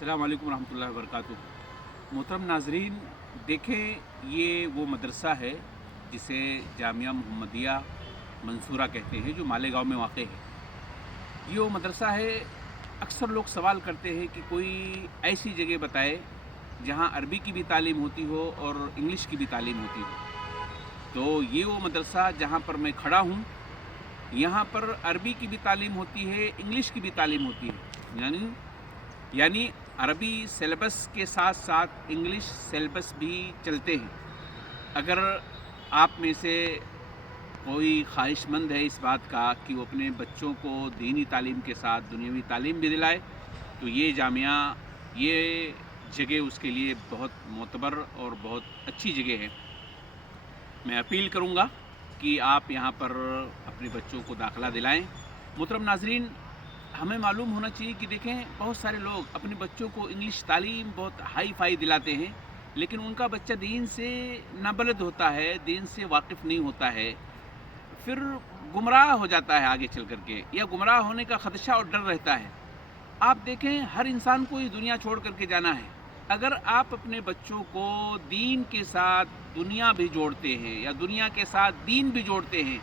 अस्सलाम वालेकुम रहमतुल्लाहि व बरकातुहू। मोहतरम नाजरीन, देखें ये वो मदरसा है जिसे जामिया मुहम्मदिया मंसूरा कहते हैं, जो मालेगांव में वाक़ है। ये वो मदरसा है। अक्सर लोग सवाल करते हैं कि कोई ऐसी जगह बताए जहाँ अरबी की भी तालीम होती हो और इंग्लिश की भी तालीम होती हो। तो ये वो मदरसा जहाँ पर मैं खड़ा हूँ, यहाँ पर अरबी की भी तालीम होती है, इंग्लिश की भी तालीम होती है। यानी अरबी सिलेबस के साथ साथ इंग्लिश सिलेबस भी चलते हैं। अगर आप में से कोई ख्वाहिशमंद है इस बात का कि वो अपने बच्चों को दीनी तालीम के साथ दुनियावी तालीम भी दिलाए, तो ये जामिया, ये जगह उसके लिए बहुत मोतबर और बहुत अच्छी जगह है। मैं अपील करूँगा कि आप यहाँ पर अपने बच्चों को दाखिला दिलाएं। मोहतरम नाजरीन, हमें मालूम होना चाहिए कि देखें, बहुत सारे लोग अपने बच्चों को इंग्लिश तालीम बहुत हाई फाई दिलाते हैं, लेकिन उनका बच्चा दीन से नाबलद होता है, दीन से वाकिफ़ नहीं होता है, फिर गुमराह हो जाता है आगे चल कर के, या गुमराह होने का ख़दशा और डर रहता है। आप देखें, हर इंसान को ये दुनिया छोड़ करके जाना है। अगर आप अपने बच्चों को दीन के साथ दुनिया भी जोड़ते हैं या दुनिया के साथ दीन भी जोड़ते हैं,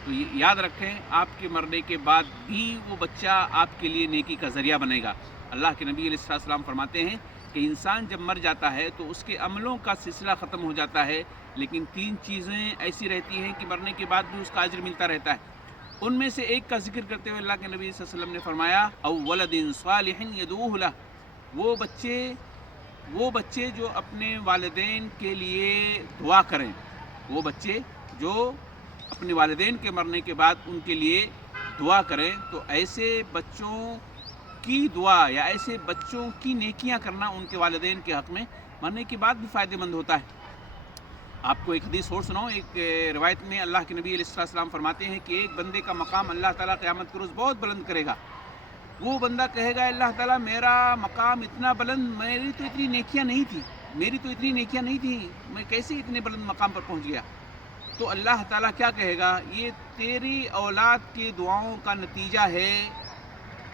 तो याद रखें, आपके मरने के बाद भी वो बच्चा आपके लिए नेकी का ज़रिया बनेगा। अल्लाह के नबी अलैहिस्सलाम फरमाते हैं कि इंसान जब मर जाता है तो उसके अमलों का सिलसिला ख़त्म हो जाता है, लेकिन 3 चीज़ें ऐसी रहती हैं कि मरने के बाद भी उसका अज्र मिलता रहता है। उनमें से एक का जिक्र करते हुए अल्लाह के नबी सल्लल्लाहु अलैहि वसल्लम ने फरमाया, औ वलदिन सालिहिन यदऊहु लह, वो बच्चे जो अपने वालिदैन के लिए दुआ करें, वो बच्चे जो अपने वालिदैन के मरने के बाद उनके लिए दुआ करें, तो ऐसे बच्चों की दुआ या ऐसे बच्चों की नेकियां करना उनके वालिदैन के हक़ में मरने के बाद भी फ़ायदेमंद होता है। आपको एक हदीस और सुनाऊं। एक रिवायत में अल्लाह के नबी अलैहिस्सलाम फरमाते हैं कि एक बंदे का मकाम अल्लाह ताला क़यामत के रोज़ बहुत बुलंद करेगा। वो बंदा कहेगा, अल्लाह ताला मेरा मकाम इतना बुलंद, मेरी तो इतनी नेकियां नहीं थी, मैं कैसे इतने बुलंद मकाम पर पहुँच गया? तो अल्लाह ताला क्या कहेगा, ये तेरी औलाद की दुआओं का नतीजा है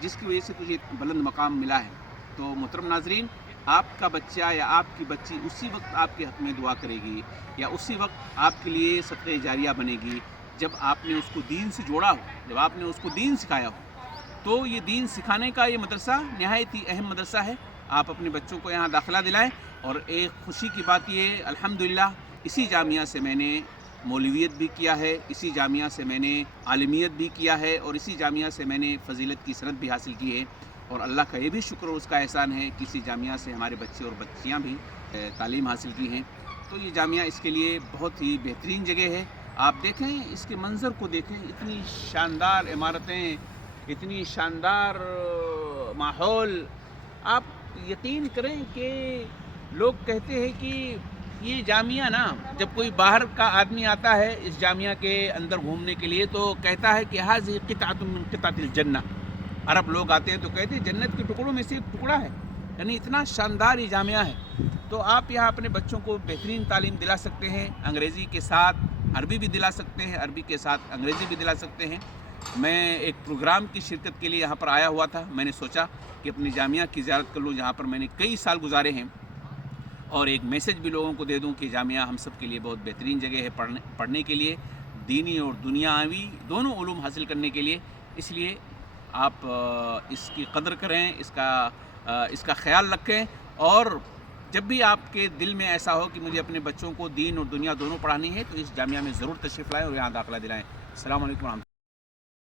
जिसकी वजह से तुझे बुलंद मकाम मिला है। तो मोहतरम नाजरीन, आपका बच्चा या आपकी बच्ची उसी वक्त आपके हक़ में दुआ करेगी या उसी वक्त आपके लिए सदक़े जारिया बनेगी जब आपने उसको दीन से जोड़ा हो, जब आपने उसको दीन सिखाया हो। तो ये दीन सिखाने का ये मदरसा नहायत ही अहम मदरसा है। आप अपने बच्चों को यहाँ दाखिला दिलाएँ। और एक ख़ुशी की बात ये, अल्हम्दुलिल्लाह, इसी जामिया से मैंने मौलवियत भी किया है, इसी जामिया से मैंने आलिमियत भी किया है और इसी जामिया से मैंने फ़जीलत की सनद भी हासिल की है। और अल्लाह का ये भी शुक्र और उसका एहसान है कि इसी जामिया से हमारे बच्चे और बच्चियाँ भी तालीम हासिल की हैं। तो ये जामिया इसके लिए बहुत ही बेहतरीन जगह है। आप देखें, इसके मंज़र को देखें, इतनी शानदार इमारतें, इतनी शानदार माहौल। आप यकीन करें कि लोग कहते हैं कि ये जामिया ना, जब कोई बाहर का आदमी आता है इस जामिया के अंदर घूमने के लिए, तो कहता है कि हाज़िही क़ित्अतुम मिन क़ित्अतिल जन्नह। अरब लोग आते हैं तो कहते हैं जन्नत के टुकड़ों में से एक टुकड़ा है, यानी इतना शानदार ये जामिया है। तो आप यहाँ अपने बच्चों को बेहतरीन तालीम दिला सकते हैं, अंग्रेज़ी के साथ अरबी भी दिला सकते हैं, अरबी के साथ अंग्रेज़ी भी दिला सकते हैं। मैं एक प्रोग्राम की शिरकत के लिए यहाँ पर आया हुआ था। मैंने सोचा कि अपनी जामिया की ज़ियारत कर लूँ, जहाँ पर मैंने कई साल गुजारे हैं, और एक मैसेज भी लोगों को दे दूं कि जामिया हम सब के लिए बहुत बेहतरीन जगह है पढ़ने के लिए, दीनी और दुनियावी दोनों उलूम हासिल करने के लिए। इसलिए आप इसकी कदर करें, इसका ख़याल रखें, और जब भी आपके दिल में ऐसा हो कि मुझे अपने बच्चों को दीन और दुनिया दोनों पढ़ानी है, तो इस जामिया में ज़रूर तशरीफ़ लाएँ और यहाँ दाखिला दिलाएँ। अस्सलाम वालेकुम।